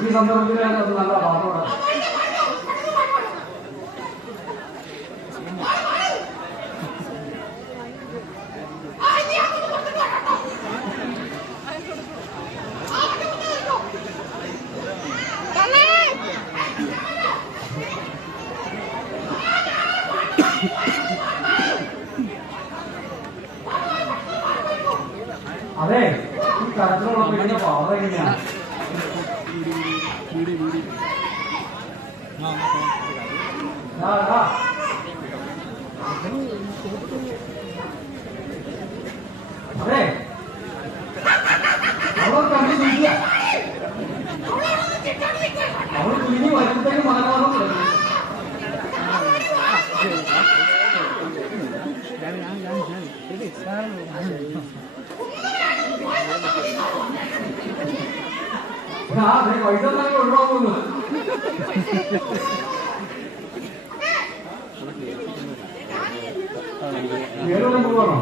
ഈ സന്ദർഭത്തിൽ അത് നല്ല പാഠമാണ്. അതെ, ഈ കരച്ചിലുള്ള പിന്നെ പാത എങ്ങനെയാണ്? അതെ, അവൾ കണ്ടു ചോദിക്കുക, അവൾ കുഞ്ഞു വരുമ്പോഴത്തേക്കും മലയാളം തുടങ്ങി. അതെ, വൈദ്യുതി ഒഴിവാക്കുന്നു. വേറെ പോകണം.